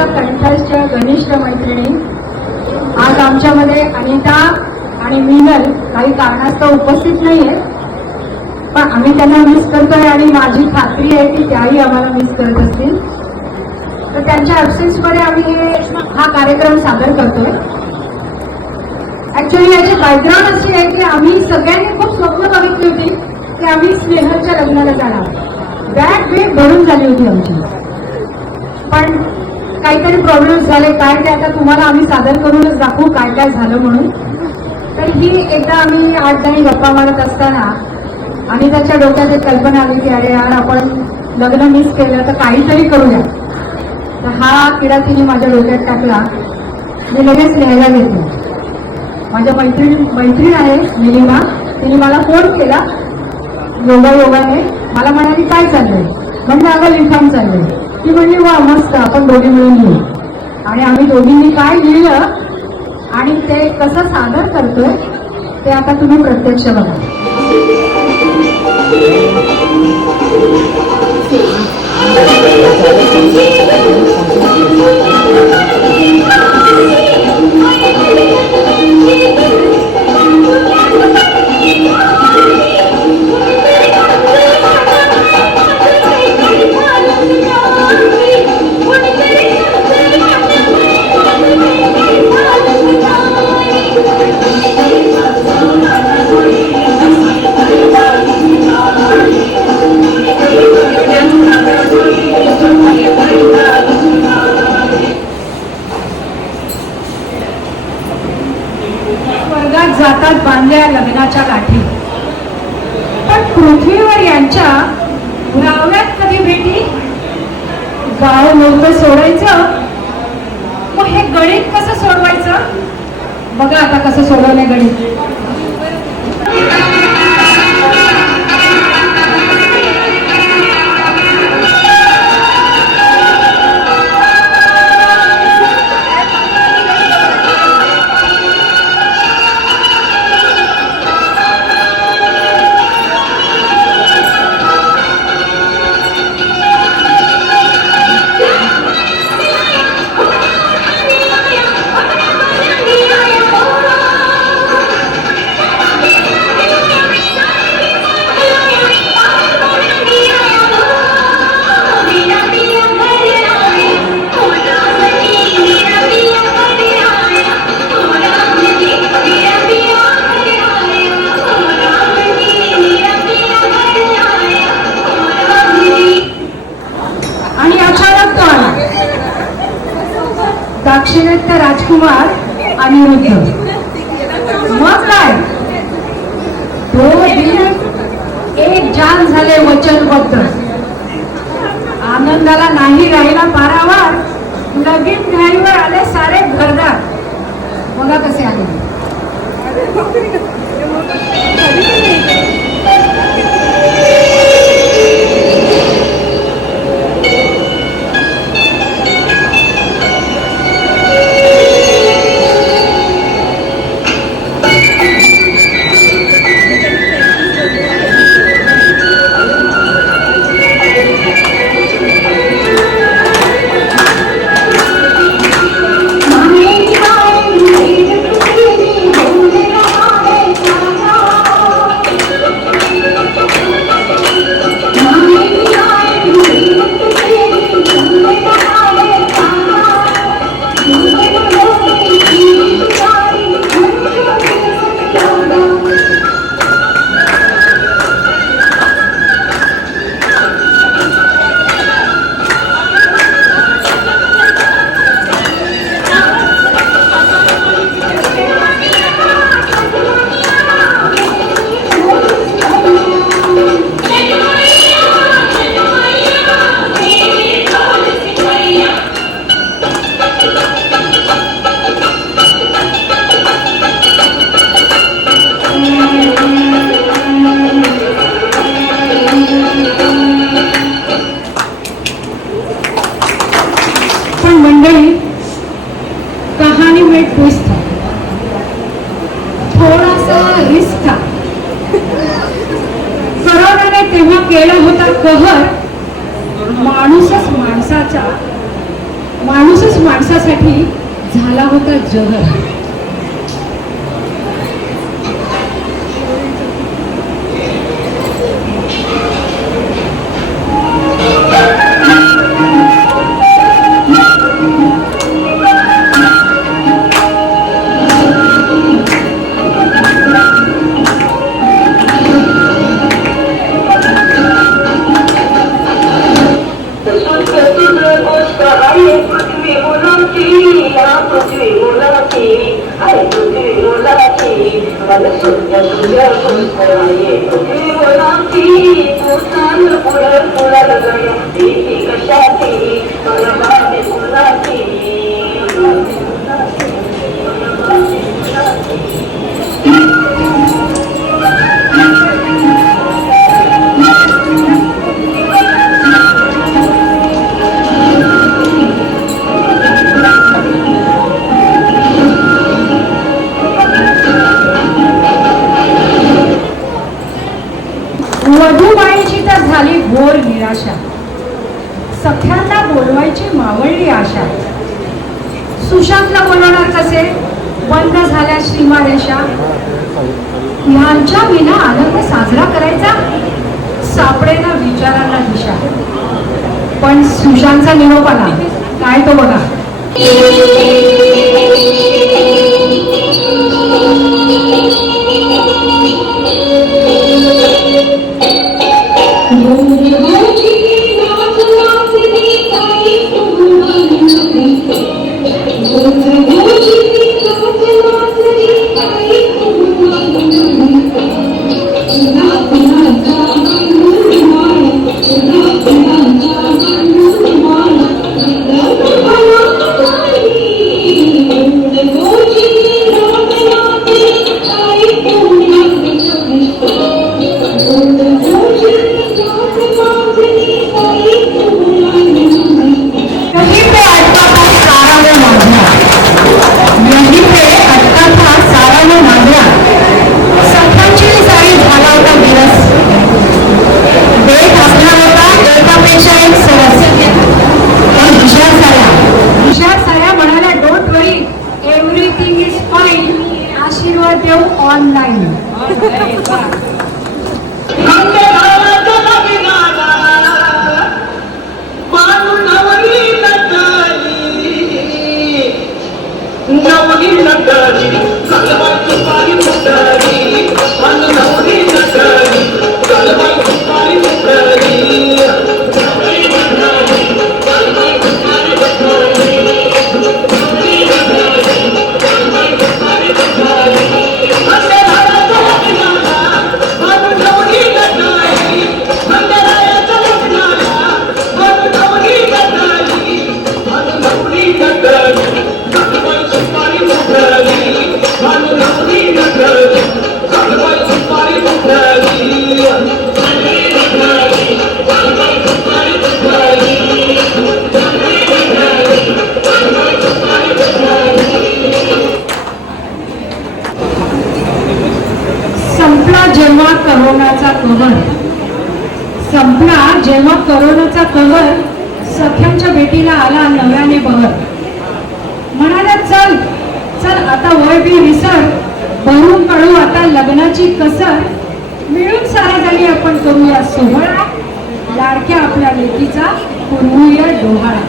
आमच्या कंठस्थ घनिष्ठ मैत्रिणी. आज आमच्यामध्ये अनिता आणि मिनल काही कारणास्तव उपस्थित नाहीये. पण आम्ही त्यांना मिस करतोय आणि माझी खात्री आहे की त्याही आम्हाला मिस करत असतील. तर त्यांच्या मध्ये आम्ही हा कार्यक्रम सादर करतोय. ऍक्च्युली याची बॅकग्राऊंड अशी आहे की आम्ही सगळ्यांनी खूप स्वप्न बघितली होती की आम्ही स्नेहलच्या लग्नाला जाणार. बॅग वेग भरून झाली होती आमची. पण काहीतरी प्रॉब्लेम झाले. काय ते आता तुम्हाला आम्ही सादर करूनच दाखवू काय काय झालं म्हणून. तर ही एकदा आम्ही आठ जणी गप्पा मारत असताना आणि त्याच्या डोक्यात एक कल्पना आली की अरे यार आपण लग्न मिस केलं तर काहीतरी करूया. तर हा किडा तिने माझ्या डोक्यात टाकला. मी लगेच लिहायला घेतलं. माझ्या मैत्रीण मैत्रीण आहे निलिमा. तिने मला फोन केला. योगा योगाने मला म्हणाली काय चाललंय? म्हणजे अगं लिखाण चाललंय. ती म्हणली वा मस्त आपण दोघी मिळून घेऊ. आणि आम्ही दोघींनी काय लिहिलं आणि ते कसं सादर करतोय ते आता तुम्ही प्रत्यक्ष बघा. स्वर्गात बांधल्या लग्नाच्या गाठी पण पृथ्वीवर यांच्या गावण्यात कधी भेटी? गाव नव्हतं सोडायचं. मग हे गणित कसं सोडवायचं? बघा आता कसं सोडवलंय गणित. मग काय? तो दिन एक जान झाले वचनबद्ध आनंदाला नाही राहिला पारावर. लगीन घाईवर आले सारे घरदार. बघा कसे आले रिस्का. करोनाने तेव्हा केला होता कहर. माणूसच माणसाचा माणूसच माणसासाठी झाला होता जहर. मधुबाईची तर झाली घोर निराशा. सख्यांना बोलवायची मावळली आशा. सुशांतला बोलवणार कसे? बंद झाल्या श्रीमानेशा. ह्यांच्या विना आनंद साजरा करायचा? सापडेना विचारांना दिशा. पण सुशांतचा निरोप आला. काय तो बघा. लग्नाची कसर मिळून सारा झाली आपण करूया सोहळा. लाडक्या आपल्या लेकीचा पुरवूया डोहाळा.